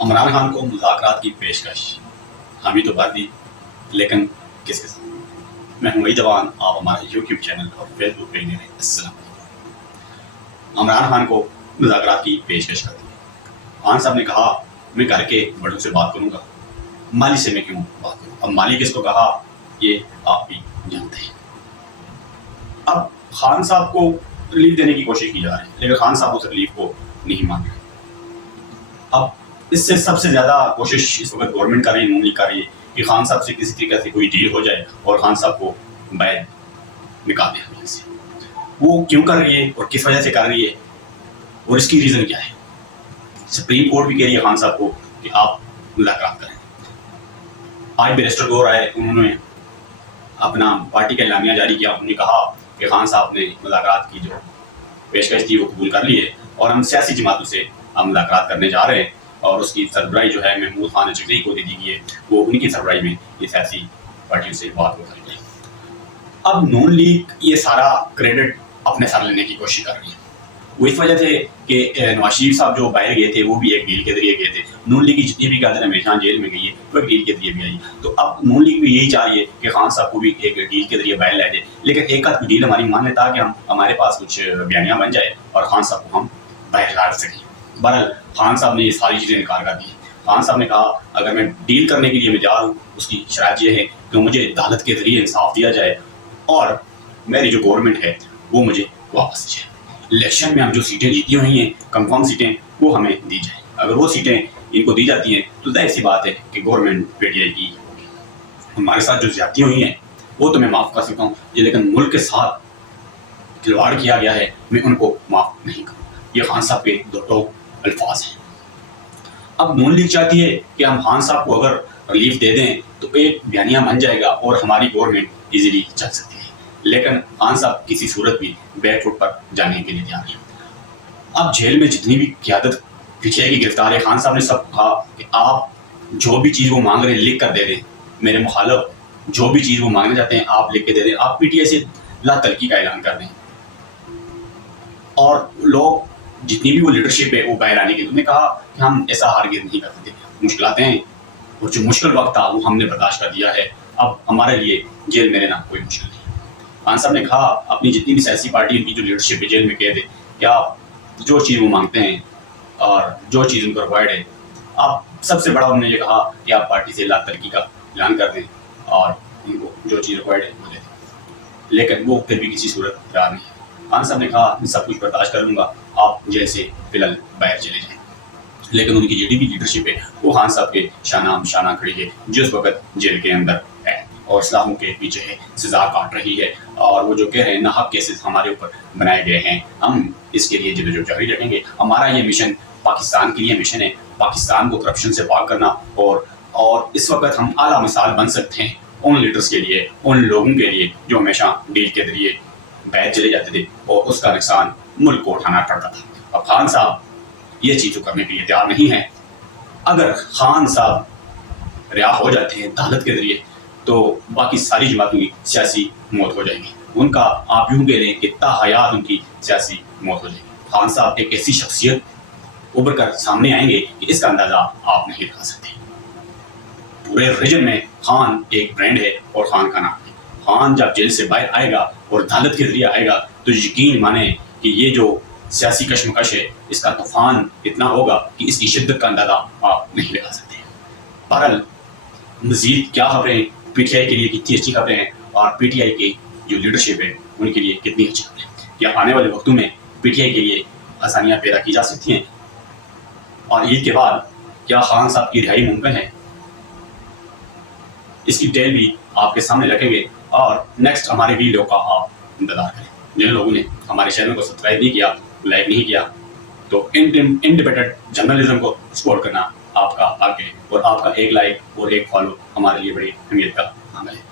عمران خان کو مذاکرات کی پیشکش، ہمیں تو بھر دی لیکن کس کے ساتھ؟ میں ہوں وحید جوان، آپ ہمارے یوٹیوب چینل اور فیس بک پیج میں السلام علیکم۔ عمران خان کو مذاکرات کی پیشکش کر دی۔ خان صاحب نے کہا میں گھر کے بڑوں سے بات کروں گا، مالی سے میں کیوں بات کروں؟ اب مالی کس کو کہا یہ آپ بھی جانتے ہیں۔ اب خان صاحب کو ریلیف دینے کی کوشش کی جا رہی ہے لیکن خان صاحب اس ریلیف کو نہیں مان رہے۔ اب اس سے سب سے زیادہ کوشش اس وقت گورنمنٹ کر رہی ہے، نون لیگ کر رہی ہے کہ خان صاحب سے کسی طریقے سے کوئی ڈیل ہو جائے اور خان صاحب کو بیعت نکال دیں حمیت سے۔ وہ کیوں کر رہی ہے اور کس وجہ سے کر رہی ہے اور اس کی ریزن کیا ہے؟ سپریم کورٹ بھی کہہ رہی ہے خان صاحب کو کہ آپ مذاکرات کریں۔ آج بیرسٹر گور آئے، انہوں نے اپنا پارٹی کا اعلامیہ جاری کیا، انہوں نے کہا کہ خان صاحب نے مذاکرات کی جو پیشکش تھی وہ قبول کر لی ہے اور ہم سیاسی جماعتوں سے ہم مذاکرات کرنے جا رہے ہیں اور اس کی سربراہی جو ہے محمود خان چودھری کو دے دی گئی ہے، وہ ان کی سربراہی میں یہ سیاسی پارٹیوں سے بات ہو کریں گے۔ اب نون لیگ یہ سارا کریڈٹ اپنے سر لینے کی کوشش کر رہی ہے۔ وہ اس وجہ سے کہ نواز شریف صاحب جو باہر گئے تھے وہ بھی ایک ڈیل کے ذریعے گئے تھے، نون لیگ کی جتنی بھی قیادت ہمیشہ جیل میں گئی ہے وہ ایک ڈیل کے ذریعے بھی آئی، تو اب نون لیگ بھی یہی چاہ رہی ہے کہ خان صاحب کو بھی ایک ڈیل کے ذریعے باہر لے جائے، لیکن ایک آدھ ڈیل ہماری مان لیتا کہ ہمارے پاس کچھ بیانیاں بن جائے اور خان صاحب کو ہم باہر لا سکیں۔ بہرحال خان صاحب نے یہ ساری چیزیں انکار کر دی۔ خان صاحب نے کہا اگر میں ڈیل کرنے کے لیے میں جا رہا ہوں اس کی شرائط یہ ہے کہ مجھے عدالت کے ذریعے انصاف دیا جائے اور میری جو گورنمنٹ ہے وہ مجھے واپس دی جائے۔ الیکشن میں ہم جو سیٹیں جیتی ہوئی ہیں کنفرم سیٹیں وہ ہمیں دی جائیں، اگر وہ سیٹیں ان کو دی جاتی ہیں تو ظاہر سی بات ہے کہ گورنمنٹ پی ٹی آئی کی ہوگی۔ ہمارے ساتھ جو زیادتیاں ہوئی ہیں وہ تو میں معاف کر سکتا ہوں، لیکن ملک کے ساتھ کھلواڑ کیا گیا ہے میں ان کو معاف نہیں کروں۔ یہ خان صاحب کے دو ٹوک الفاظ ہیں۔ اب نون لیگ چاہتی ہے کہ ہم خان صاحب کو اگر ریلیف دے دیں تو ایک بیانیہ بن جائے گا اور ہماری گورنمنٹ ایزیلی چل سکتی ہے، لیکن خان صاحب کسی صورت بھی بیک فٹ پر جانے کے لیے تیار ہیں۔ اب جیل میں جتنی بھی قیادت پیچھے کی گرفتار ہے، خان صاحب نے سب کہا کہ آپ جو بھی چیز وہ مانگ رہے ہیں لکھ کر دے دیں، میرے مخالف جو بھی چیز وہ مانگنا چاہتے ہیں آپ لکھ کے دے دیں، آپ پی ٹی آئی سے لا ترکی کا اعلان کر دیں اور لوگ جتنی بھی وہ لیڈرشپ ہے وہ باہر آنے کی۔ انہوں نے کہا کہ ہم ایسا ہرگز نہیں کر سکتے، مشکلات ہیں اور جو مشکل وقت تھا وہ ہم نے برداشت کر دیا ہے، اب ہمارے لیے جیل میں رہنا کوئی مشکل نہیں۔ خان صاحب نے کہا اپنی جتنی بھی سیاسی پارٹی ان کی جو لیڈرشپ ہے جیل میں کہہ دے کہ آپ جو چیز وہ مانگتے ہیں اور جو چیز ان کو ریکوائرڈ ہے، آپ سب سے بڑا انہوں نے یہ کہا کہ آپ پارٹی سے لا ترکی کا اعلان کر دیں اور ان کو جو چیز ریکوائرڈ ہے وہ دے دیں، لیکن وہ پھر بھی کسی صورت تیار نہیں ہے۔ خان صاحب نے کہا میں سب کچھ برداشت کر لوں گا، آپ جیل سے فی الحال باہر چلے جائیں، لیکن ان کی جو بھی لیڈرشپ ہے وہ خان صاحب کے شانہ بشانہ کھڑی ہے جو اس وقت جیل کے اندر ہے اور اسلاموں کے پیچھے ہے، سزا کاٹ رہی ہے اور وہ جو کہہ رہے ہیں ناحق کیسز ہمارے اوپر بنائے گئے ہیں، ہم اس کے لیے جدوجہد جاری رکھیں گے۔ ہمارا یہ مشن پاکستان کے لیے مشن ہے، پاکستان کو کرپشن سے پاک کرنا، اور اس وقت ہم اعلیٰ مثال بن سکتے ہیں ان لیڈرز کے لیے، ان لوگوں کے لیے جو ہمیشہ ڈیل کے ذریعے بیعت چلے جاتے تھے اور اس کا نقصان ملک کو اٹھانا پڑتا تھا۔ اب خان صاحب یہ چیز کرنے کے لیے تیار نہیں ہے۔ اگر خان صاحب رہا ہو جاتے ہیں عدالت کے ذریعے تو باقی ساری جماعتوں کی سیاسی موت ہو جائے گی، ان کا آپ یوں کہہ لیں کہ تا حیات ان کی سیاسی موت ہو جائے گی۔ خان صاحب ایک ایسی شخصیت ابھر کر سامنے آئیں گے کہ اس کا اندازہ آپ نہیں لگا سکتے۔ پورے ریجن میں خان ایک برانڈ ہے اور خان کا نام ہے۔ خان جب جیل سے باہر آئے گا اور عدالت کے ذریعے آئے گا تو یقین مانیں کہ یہ جو سیاسی کشمکش ہے اس کا طوفان اتنا ہوگا کہ اس کی شدت کا اندازہ آپ نہیں لگا سکتے۔ بہرحال مزید کیا خبریں پی ٹی آئی کے لیے کتنی اچھی خبریں ہیں اور پی ٹی آئی کی جو لیڈرشپ ہے ان کے لیے کتنی اچھی خبریں ہیں، کیا آنے والے وقتوں میں پی ٹی آئی کے لیے آسانیاں پیدا کی جا سکتی ہیں اور عید کے بعد کیا خان صاحب کی رہائی ممکن ہے، اس کی ڈیٹیل بھی آپ کے سامنے رکھیں گے اور نیکسٹ ہمارے ویڈیو کا آپ انتظار کریں۔ جن لوگوں نے ہمارے چینل کو سبسکرائب نہیں کیا، لائک نہیں کیا، تو انڈیپینڈنٹ جرنلزم کو سپورٹ کرنا آپ کا حق ہے اور آپ کا ایک لائک اور ایک فالو ہمارے لیے بڑی اہمیت کا عمل ہے۔